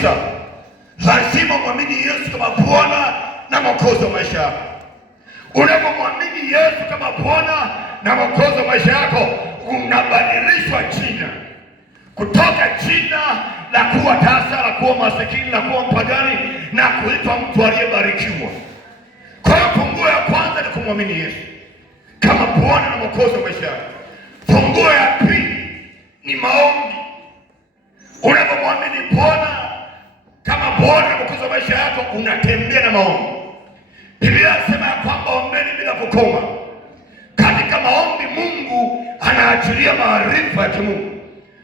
kabisa, lazima muamini Yesu kama Bwana na Mwokozi wa maisha yako. Unapomwamini Yesu kama Bwana na Mwokozi wa maisha yako, unabadilishwa jina kutoka jina la kuwa tasa, la kuwa masikini, la kuwa mpagani, na kuitwa mtu aliyebarikiwa. Kwa hiyo funguo ya kwanza ni kumwamini Yesu kama Bwana na Mwokozi wa maisha yako. Funguo ya pili ni maombi. Unapomwamini Bwana kama Bwana na Mwokozi wa maisha yako, unatembea na maombi. Biblia inasema ya kwamba ombeni bila kukoma. Katika maombi Mungu anaachilia maarifa ya kimungu.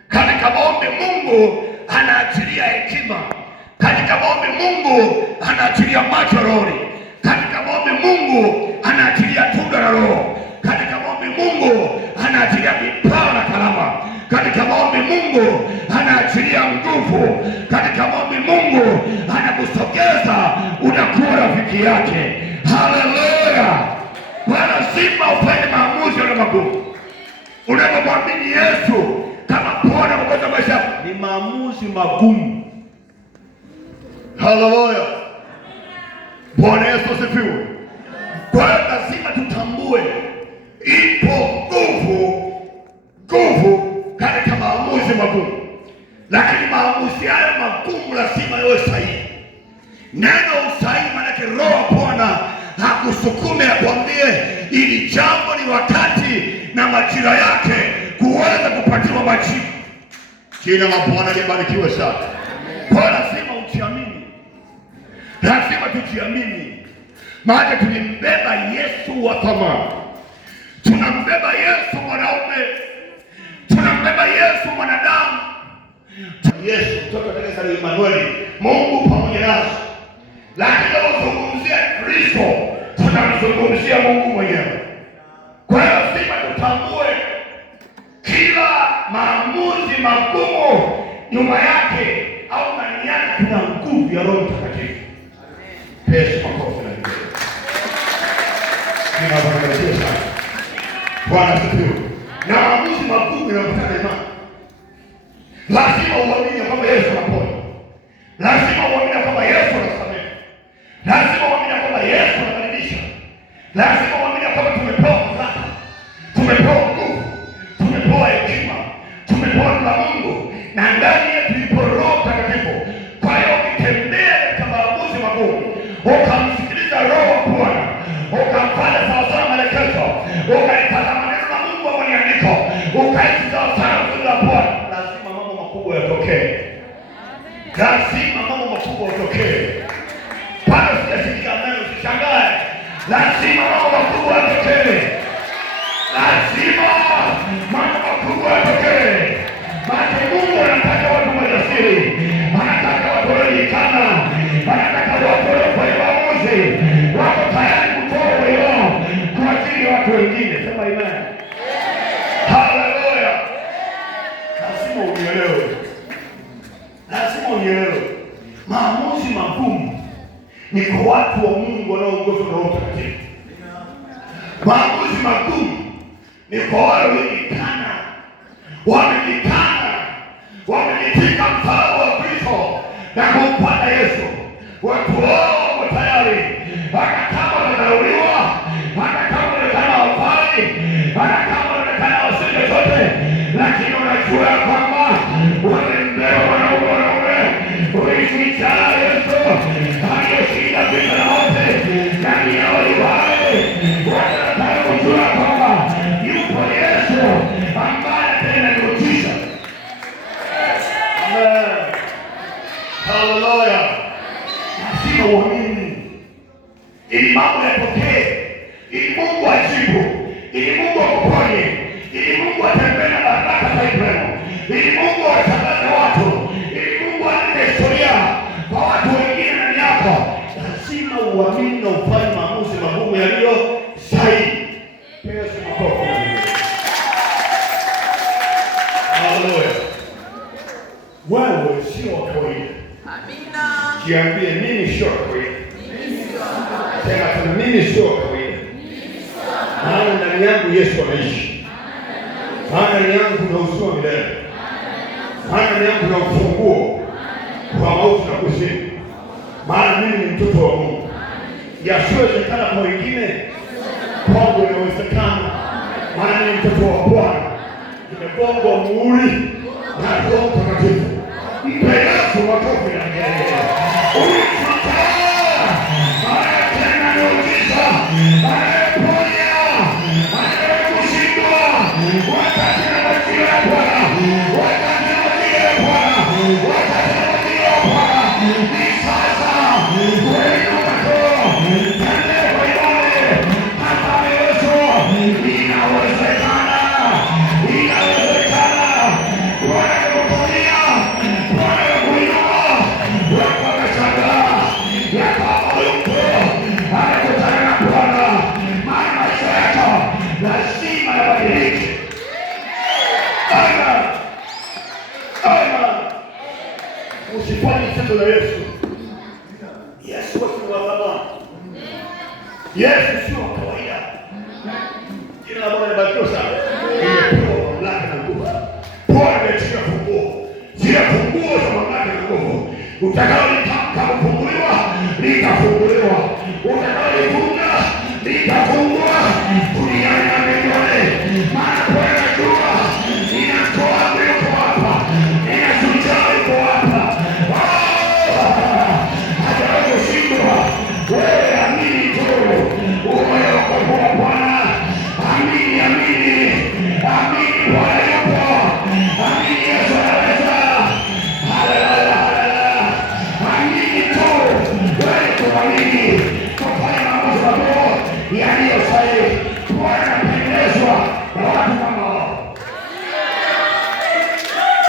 Katika maombi Mungu anaachilia hekima. Katika maombi Mungu anaachilia macho rohoni. Katika maombi Mungu anaachilia tunda la Roho. Katika maombi Mungu anaachilia vipawa na karama. Katika maombi Mungu anaachilia nguvu. Katika maombi Mungu anakusogeza, unakuwa rafiki yake. Haleluya! Lazima ufanye maamuzi ya magumu. Unapomwamini Yesu kama Bwana na Mwokozi wa maisha yako, ni maamuzi magumu. Haleluya! Bwana Yesu asifiwe. Kwa hiyo lazima tutambue ipo nguvu katika maamuzi magumu, lakini maamuzi hayo magumu lazima yawe sahihi. Neno usahihi maana yake Roho Bwana hakusukume akwambie ili jambo ni wakati na majira yake kuweza kupatiwa majibu. Jina la Bwana libarikiwe sana. Kwa hiyo lazima ujiamini, lazima tujiamini, maana tulimbeba Yesu wa thamani. Tunambeba Yesu mwanaume, tunambeba Yesu mwanadamu. Yesu mtoto wa Emmanuel, Mungu pamoja nasi. Lakini tunapozungumzia Kristo, tunamzungumzia Mungu mwenyewe. Kwa hiyo lazima tutambue kila maamuzi magumu nyuma yake au ndani yake kuna nguvu ya Roho Mtakatifu. Yesu makofi na Mungu. Ninawabariki sana. Bwana asifiwe. Na maamuzi magumu yanapata imani. Lazima uamini kwamba Yesu anaponya. Lazima uamini kwamba Yesu anasamehe. Lazima uamini kwamba Yesu anabadilisha. Lazima uamini kwamba tumepewa mamlaka, tumepewa nguvu, tumepewa hekima, tumepewa neno la Mungu, na ndani yetu ipo Roho Mtakatifu. Kwa hiyo ukitembea katika maamuzi magumu, ukamsikiliza Roho wa Bwana, ukamfanya sawasawa maelekezo, ukaitazama neno la Mungu au maandiko, ukaishi sawasawa na Bwana, lazima mambo makubwa yatokee. Lazima mambo makubwa yatokee. Bado sijasikia neno, usishangae. Lazima mambo makubwa yatokee. Lazima mambo makubwa yatokee. Maana Mungu anataka watu wajasiri, anataka watu walioikana, anataka watu waliofanya maamuzi, wako tayari kutoa hiyo kwa ajili ya watu wengine. Sema amen. Haleluya. Lazima unielewe. Lazima unielewe. Maamuzi magumu ni kwa watu wa Mungu wanaoongozwa na Roho Mtakatifu. Maamuzi magumu ni kwa wale wamejitika msalaba wa Kristo na kumpata Yesu. Watu wao wako tayari, hata kama wanadharauliwa, hata kama wanaonekana hawafai, hata kama wanaonekana hawasemi chochote, lakini wanajua kwamba wamembeba na wanaume uliishia Yesu aliyeshinda vita na wote, ndani yao liwae. Wanataka kujua kwamba yupo Yesu ambaye tena ni utisha. Amen. Haleluya. Lazima uamini ili mambo yatokee, ili Mungu ajibu, ili Mungu akuponye, ili Mungu atembee na baraka za Ibrahimu, ili Mungu atangaze watu, ili Mungu aandike historia kwa watu wengine ndani yako. Lazima uamini na ufanye maamuzi magumu yaliyo sahihi. Yesu makofi. Haleluya. Wewe sio wa kawaida. Amina. Jiambie mimi sio wa kawaida. Sema mimi sio wa kawaida. Maana ndani yangu Yesu anaishi. Maana ndani yangu kuna uzima milele. Maana ndani yangu kuna ufunguo. kwa mauti na kuzimu, maana mimi ni mtoto wa Mungu. Yasiyowezekana kwa wengine, kwangu inawezekana, maana mimi ni mtoto wa Bwana. Nimegongwa muhuri na Roho Mtakatifu. Mpe Yesu makofi na kelele. Ulikataa maana tena miujiza, anayeponya, anayekushindwa, wakati na majira ya Bwana, wakati na majira ya Bwana, wakati na majira ya Bwana ni sasa. Kuinuka tu, tende kwa imani, hata Yesu, inawezekana, inawezekana. Bwana kuponya, Bwana kuinua, wako wameshangaa ya kwamba huyu mtu anakutana na Bwana, maana maisha yako lazima yabadilike. Amen. Amen. Usifanye tendo la Yesu. Yesu sio wa Bwana. Yesu sio wa kawaida. Jina la Bwana libarikiwe sana. Imepewa mamlaka na nguvu. Bwana ametia funguo. Zile funguo za mamlaka na nguvu. Utakalolitamka kufunguliwa, litafunguliwa. Utakalolifunga, litafungwa.